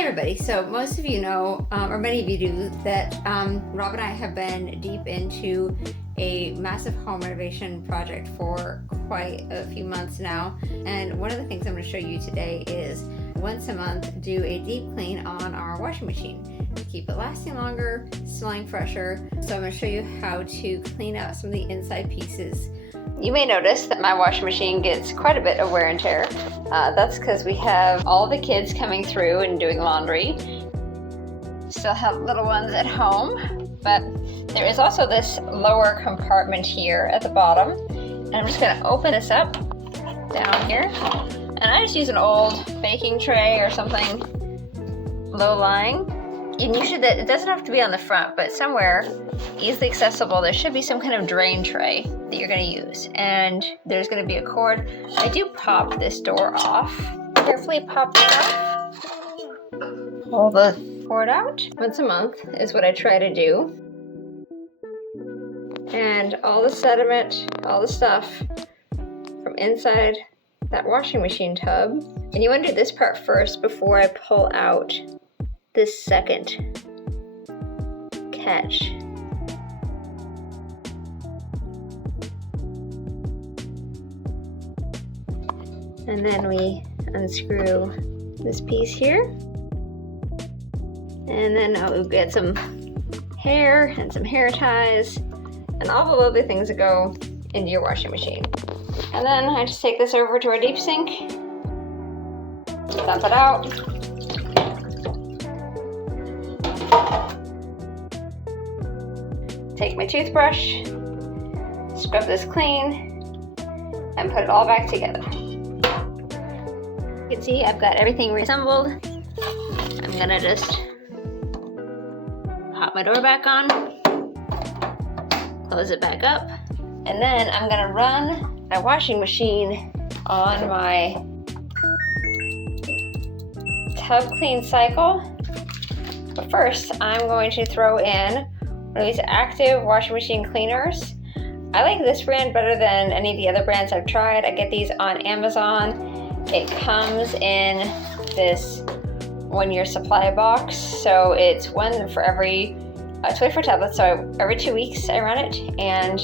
Hey everybody, so most of you know, or many of you do, that Rob and I have been deep into a massive home renovation project for quite a few months now. And one of the things I'm going to show you today is once a month do a deep clean on our washing machine to keep it lasting longer, smelling fresher. So I'm going to show you how to clean out some of the inside pieces. You may notice that my washing machine gets quite a bit of wear and tear. That's because we have all the kids coming through and doing laundry. Still have little ones at home, but there is also this lower compartment here at the bottom. And I'm just going to open this up down here. And I just use an old baking tray or something low-lying. And usually it doesn't have to be on the front, but somewhere easily accessible, there should be some kind of drain tray that you're going to use. And there's going to be a cord. I do pop this door off. Carefully pop it off. Pull the cord out. Once a month is what I try to do. And all the sediment, all the stuff from inside that washing machine tub. And you want to do this part first before I pull out this second catch. And then we unscrew this piece here. And then we'll get some hair and some hair ties and all the lovely things that go into your washing machine. And then I just take this over to our deep sink, dump it out. Take my toothbrush, scrub this clean, and put it all back together. You can see I've got everything reassembled. I'm gonna just pop my door back on, close it back up, and then I'm gonna run my washing machine on my tub clean cycle. But first, I'm going to throw in one of these active washing machine cleaners. I like this brand better than any of the other brands I've tried. I get these on Amazon. It comes in this 1-year supply box, so it's one for every 24 tablets, so every 2 weeks I run it, and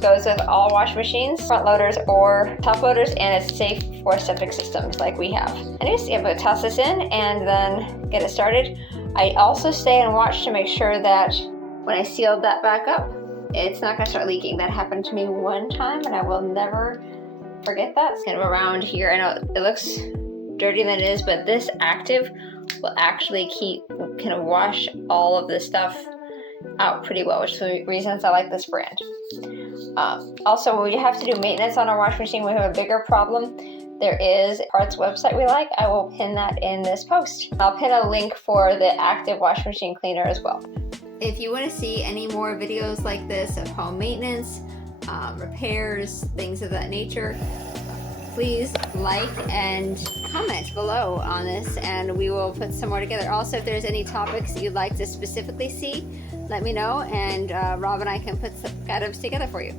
goes with all washing machines, front loaders or top loaders, and it's safe for septic systems like we have. Anyways, I'm going to toss this in and then get it started. I also stay and watch to make sure that when I sealed that back up, it's not going to start leaking. That happened to me one time and I will never forget that. It's kind of around here. I know it looks dirty than it is, but this active will actually kind of wash all of this stuff out pretty well, which is the reasons I like this brand. Also, when we have to do maintenance on our washing machine, we have a bigger problem. There is a parts website we like. I will pin that in this post. I'll pin a link for the active washing machine cleaner as well. If you want to see any more videos like this of home maintenance, repairs, things of that nature, please like and comment below on this and we will put some more together. Also, if there's any topics that you'd like to specifically see, let me know and Rob and I can put some items together for you.